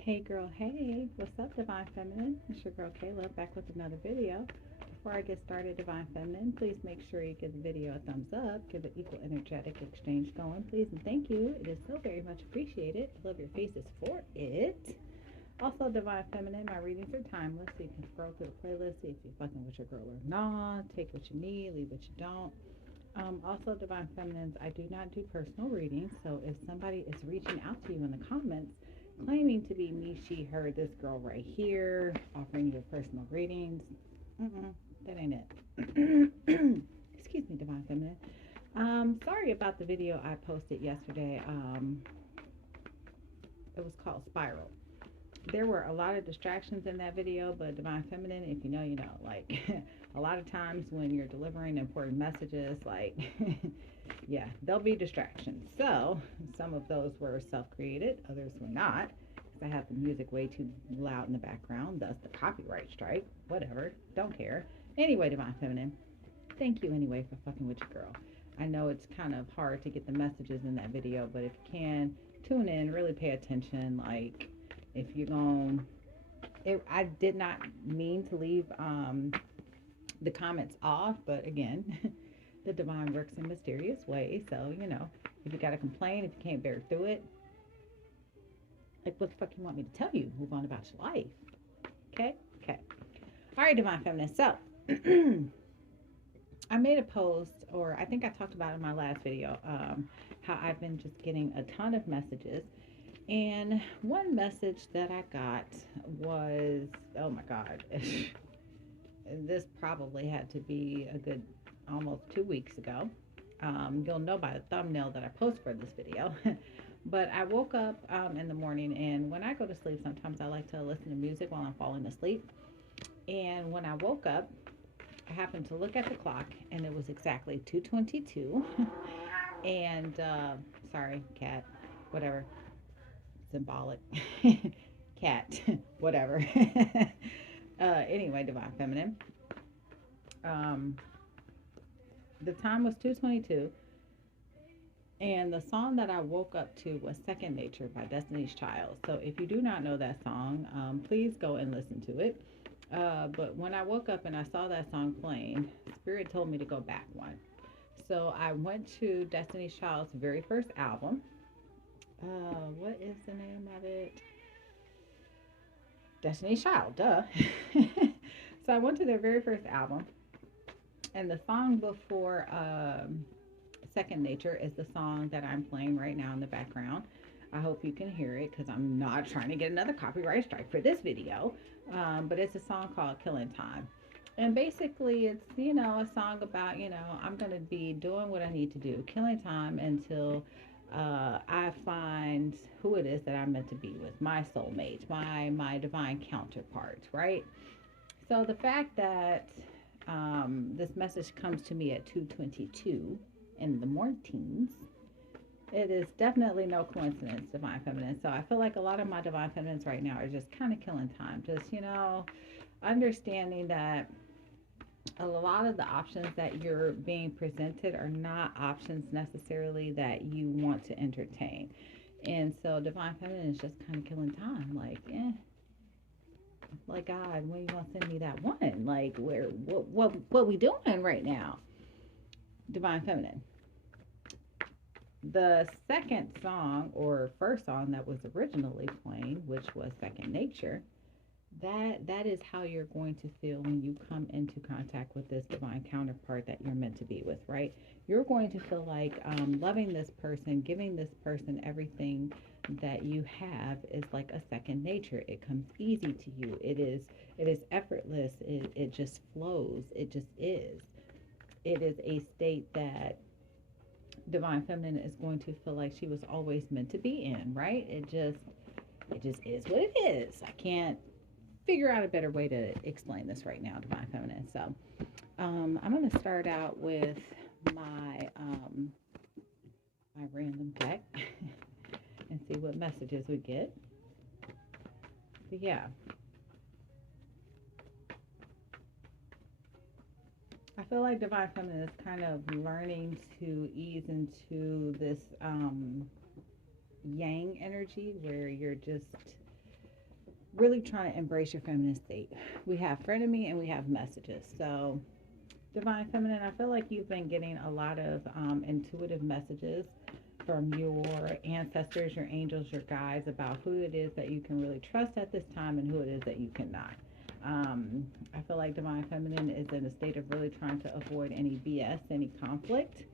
Hey girl, hey, what's up Divine Feminine? It's your girl Kayla back with another video. Before I get started, Divine Feminine, please make sure you give the video a thumbs up, give an equal energetic exchange going, please, and thank you. It is so very much appreciated. I love your faces for it. Also, Divine Feminine, my readings are timeless, so you can scroll through the playlist, see if you're fucking with your girl or not, take what you need, leave what you don't. Also, Divine Feminines, I do not do personal readings, so if somebody is reaching out to you in the comments claiming to be me, she, her, this girl right here, offering you personal readings, that ain't it. Excuse me, Divine Feminine. Sorry about the video I posted yesterday. It was called Spiral. There were a lot of distractions in that video, but Divine Feminine, if you know, you know. Like, a lot of times when you're delivering important messages, like, yeah, there'll be distractions. So, some of those were self created, others were not. Because I have the music way too loud in the background, thus the copyright strike. Whatever, don't care. Anyway, Divine Feminine, thank you anyway for fucking with your girl. I know it's kind of hard to get the messages in that video, but if you can, tune in, really pay attention. Like, if you're going I did not mean to leave the comments off, but again, the divine works in mysterious ways. So, if you got to complain, if you can't bear through it, like, what the fuck you want me to tell you? Move on about your life. Okay? Okay. All right, Divine Feminine. So, I made a post, or I think I talked about it in my last video, how I've been just getting a ton of messages. And one message that I got was, oh my God, this probably had to be a good almost 2 weeks ago. You'll know by the thumbnail that I post for this video. But I woke up in the morning, and when I go to sleep, sometimes I like to listen to music while I'm falling asleep. And when I woke up, I happened to look at the clock, and it was exactly 2:22. And sorry, cat, whatever, symbolic, cat, whatever. Anyway, Divine Feminine. Um, the time was 2:22. And the song that I woke up to was Second Nature by Destiny's Child. So if you do not know that song, please go and listen to it. But when I woke up and I saw that song playing, Spirit told me to go back one. So I went to Destiny's Child's very first album. What is the name of it? Destiny's Child, duh. So I went to their very first album. And the song before Second Nature is the song that I'm playing right now in the background. I hope you can hear it because I'm not trying to get another copyright strike for this video. But it's a song called Killing Time. And basically, it's, a song about, I'm going to be doing what I need to do, killing time until I find who it is that I'm meant to be with, my soulmate, my divine counterpart, right? So the fact that this message comes to me at 2:22 in the mornings, it is definitely no coincidence, Divine Feminine. So I feel like a lot of my Divine Feminines right now are just kind of killing time. Just, understanding that a lot of the options that you're being presented are not options necessarily that you want to entertain. And so Divine Feminine is just kind of killing time. Like, God, when you gonna send me that one? Like, what we doing right now? Divine Feminine. The second song, or first song that was originally playing, which was Second Nature, that is how you're going to feel when you come into contact with this divine counterpart that you're meant to be with, right? You're going to feel like loving this person, giving this person everything that you have is like a second nature. It comes easy to you. It is effortless. It just flows. It just is. It is a state that Divine Feminine is going to feel like she was always meant to be in, right? It just is what it is. I can't figure out a better way to explain this right now, Divine Feminine. So I'm going to start out with my my random deck and see what messages we get. But yeah, I feel like Divine Feminine is kind of learning to ease into this yang energy where you're just really trying to embrace your feminine state. We have frenemy and we have messages. So Divine Feminine, I feel like you've been getting a lot of intuitive messages from your ancestors, your angels, your guides about who it is that you can really trust at this time and who it is that you cannot. I feel like Divine Feminine is in a state of really trying to avoid any BS, any conflict.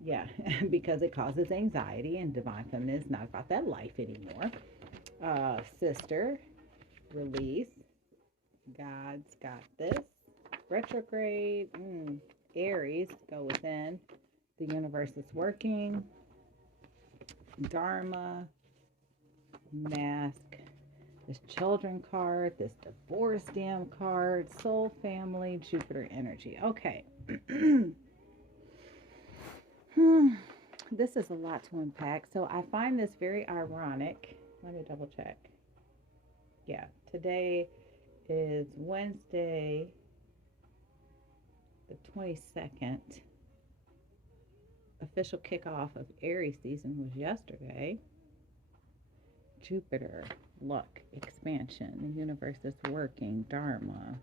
Yeah, because it causes anxiety, and Divine Feminine is not about that life anymore. Sister, release. God's got this. Retrograde, Aries, go within. The universe is working. Dharma, mask, this children card, this divorce damn card, soul family, Jupiter energy. Okay. This is a lot to unpack. So I find this very ironic. Let me double check. Yeah, today is Wednesday, the 22nd. Official kickoff of Aries season was yesterday. Jupiter, luck, expansion, the universe is working, Dharma.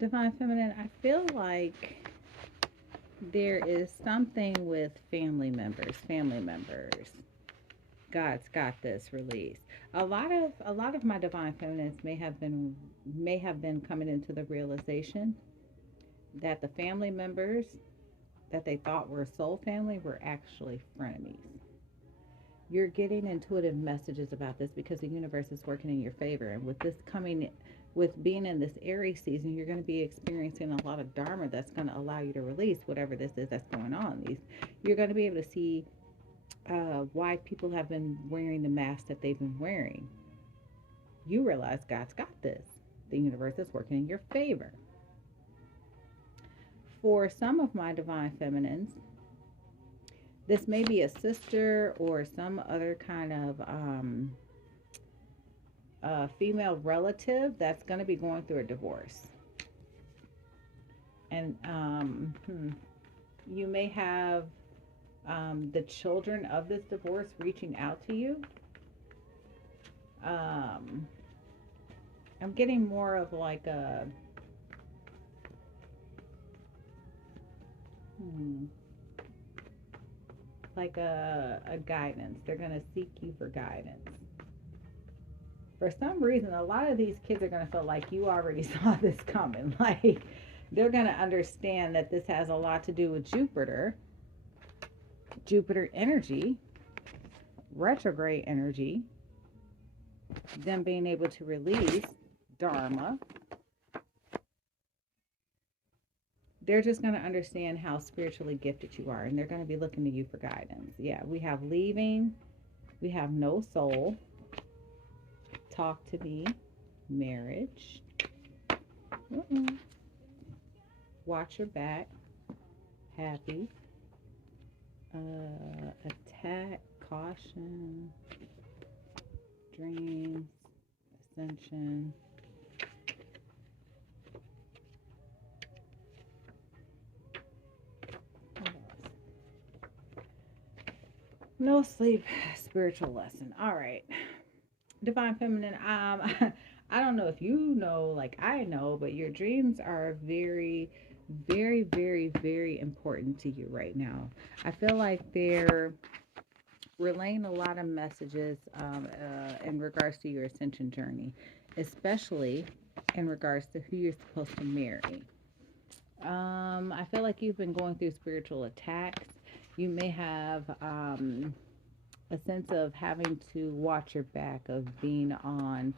Divine Feminine, I feel like there is something with family members. God's got this, release. A lot of my Divine Feminines may have been coming into the realization that the family members that they thought were soul family were actually frenemies. You're getting intuitive messages about this because the universe is working in your favor. And with being in this Aries season, you're going to be experiencing a lot of Dharma that's going to allow you to release whatever this is that's going on. You're going to be able to see why people have been wearing the mask that they've been wearing. You realize God's got this. The universe is working in your favor. For some of my Divine Feminines, this may be a sister or some other kind of female relative that's going to be going through a divorce. And you may have the children of this divorce reaching out to you. I'm getting more of like a guidance. They're going to seek you for guidance. For some reason, a lot of these kids are going to feel like you already saw this coming. Like, they're going to understand that this has a lot to do with Jupiter energy, retrograde energy, them being able to release Dharma. They're just going to understand how spiritually gifted you are, and they're going to be looking to you for guidance. Yeah, we have leaving, we have no soul, talk to me, marriage, watch your back, happy, attack, caution, dreams, ascension. No sleep, spiritual lesson. All right. Divine Feminine, I don't know if you know, like I know, but your dreams are very, very, very, very important to you right now. I feel like they're relaying a lot of messages in regards to your ascension journey, especially in regards to who you're supposed to marry. I feel like you've been going through spiritual attacks. You may have a sense of having to watch your back, of being on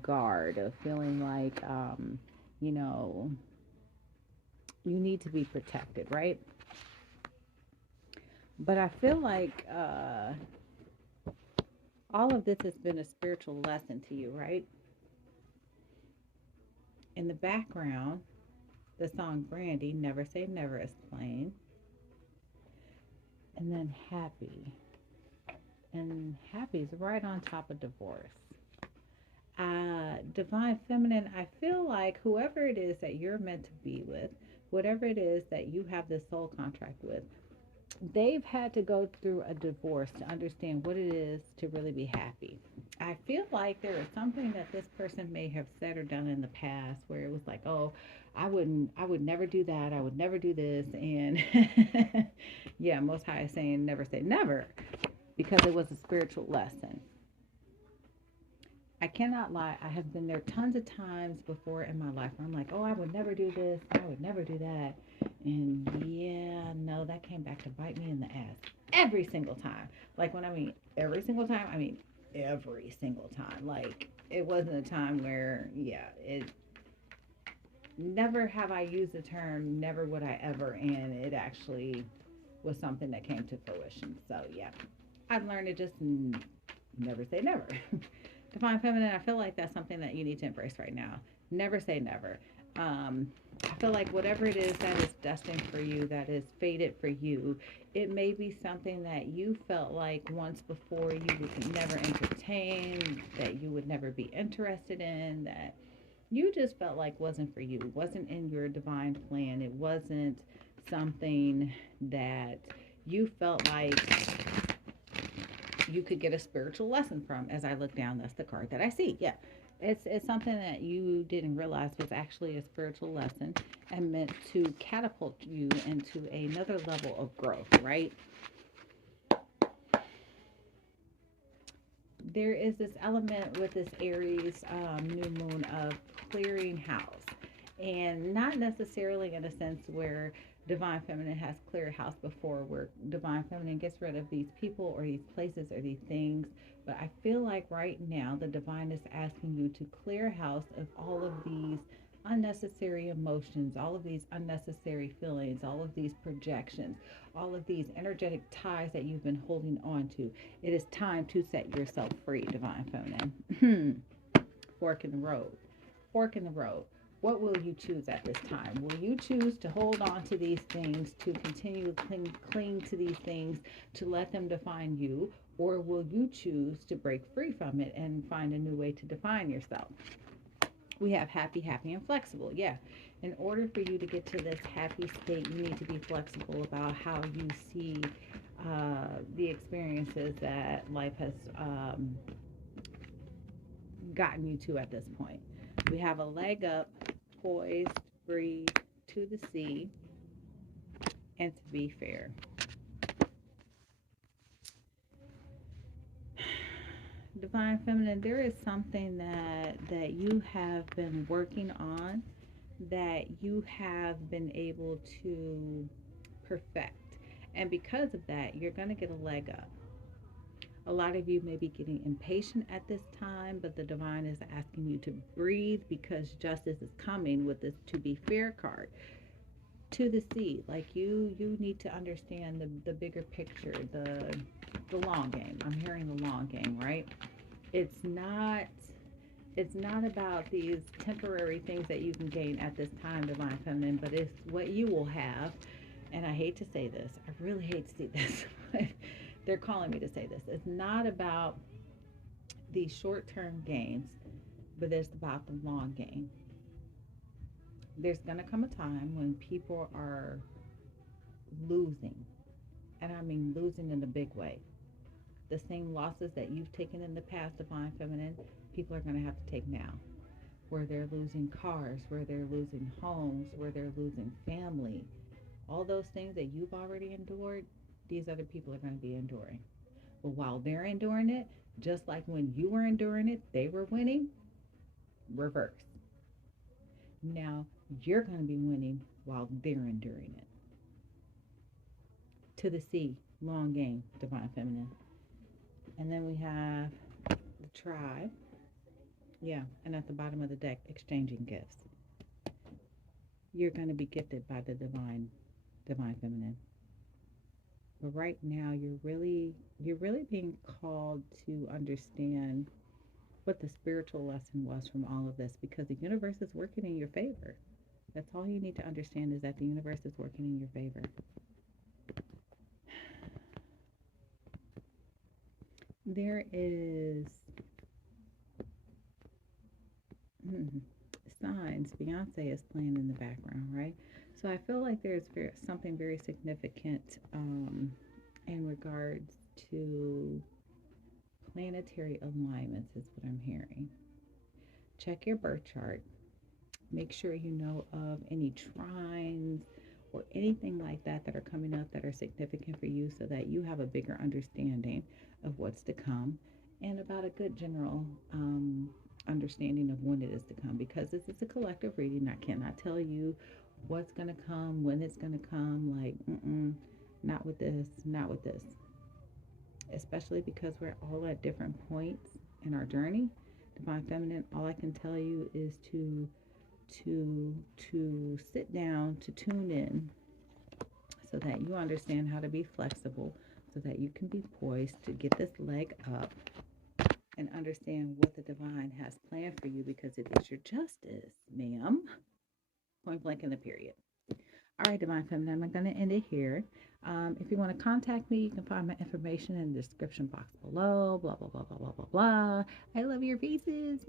guard, of feeling like you need to be protected, right? But I feel like all of this has been a spiritual lesson to you, right? In the background, the song Brandy, Never Say Never, is playing. And then Happy. And Happy's right on top of divorce. Divine Feminine, I feel like whoever it is that you're meant to be with, whatever it is that you have this soul contract with, they've had to go through a divorce to understand what it is to really be happy. I feel like there is something that this person may have said or done in the past where it was like, oh, I would never do that. I would never do this. And yeah, Most High is saying never say never because it was a spiritual lesson. I cannot lie. I have been there tons of times before in my life where I'm like, oh, I would never do this. I would never do that. And yeah, no, that came back to bite me in the ass every single time. Like when I mean every single time, I mean every single time. Like it wasn't a time where, yeah, it never have I used the term never would I ever, and it actually was something that came to fruition. So yeah, I've learned to just never say never. Divine Feminine, I feel like that's something that you need to embrace right now. Never say never. I feel like whatever it is that is destined for you, that is fated for you, it may be something that you felt like once before you would never entertain, that you would never be interested in, that you just felt like wasn't for you, wasn't in your divine plan. It wasn't something that you felt like you could get a spiritual lesson from. As I look down, that's the card that I see. Yeah. It's something that you didn't realize was actually a spiritual lesson and meant to catapult you into another level of growth, right? There is this element with this Aries new moon of clearing house. And not necessarily in a sense where Divine Feminine has cleared house before, where Divine Feminine gets rid of these people or these places or these things. But I feel like right now the Divine is asking you to clear house of all of these unnecessary emotions, all of these unnecessary feelings, all of these projections, all of these energetic ties that you've been holding on to. It is time to set yourself free, Divine Feminine. Fork in the road. Fork in the road. What will you choose at this time? Will you choose to hold on to these things, to continue to cling to these things, to let them define you? Or will you choose to break free from it and find a new way to define yourself? We have happy, happy, and flexible. Yeah. In order for you to get to this happy state, you need to be flexible about how you see the experiences that life has gotten you to at this point. We have a leg up, poised, breathe, to the sea, and to be fair. Divine Feminine, there is something that you have been working on, that you have been able to perfect. And because of that, you're going to get a leg up. A lot of you may be getting impatient at this time, but the Divine is asking you to breathe because justice is coming with this to be fair card. To the sea, like you need to understand the bigger picture, the long game. I'm hearing the long game, right? It's not about these temporary things that you can gain at this time, Divine Feminine, but it's what you will have. And I hate to say this, I really hate to see this, but they're calling me to say this. It's not about these short-term gains, but it's about the long game. There's going to come a time when people are losing, and I mean losing in a big way. The same losses that you've taken in the past, Divine Feminine, people are going to have to take now. Where they're losing cars, where they're losing homes, where they're losing family. All those things that you've already endured, these other people are going to be enduring. But while they're enduring it, just like when you were enduring it, they were winning, reverse. Now you're going to be winning while they're enduring it. To the sea, long game, Divine Feminine. And then we have the tribe. Yeah, and at the bottom of the deck, exchanging gifts. You're going to be gifted by the Divine Feminine. But right now, you're really being called to understand what the spiritual lesson was from all of this, because the universe is working in your favor. That's all you need to understand, is that the universe is working in your favor. There is signs. Beyonce is playing in the background, right? So I feel like there's something very significant in regards to planetary alignments, is what I'm hearing. Check your birth chart. Make sure you know of any trines or anything like that that are coming up that are significant for you, so that you have a bigger understanding of what's to come and about a good general understanding of when it is to come, because this is a collective reading. I cannot tell you what's going to come, when it's going to come. Like, not with this, not with this. Especially because we're all at different points in our journey. Divine Feminine, all I can tell you is to sit down, to tune in, so that you understand how to be flexible, so that you can be poised to get this leg up and understand what the divine has planned for you, because it is your justice, ma'am. Point blank in the period. All right, Divine Feminine, I'm going to end it here. If you want to contact me, you can find my information in the description box below. Blah, blah, blah, blah, blah, blah, blah. I love your faces.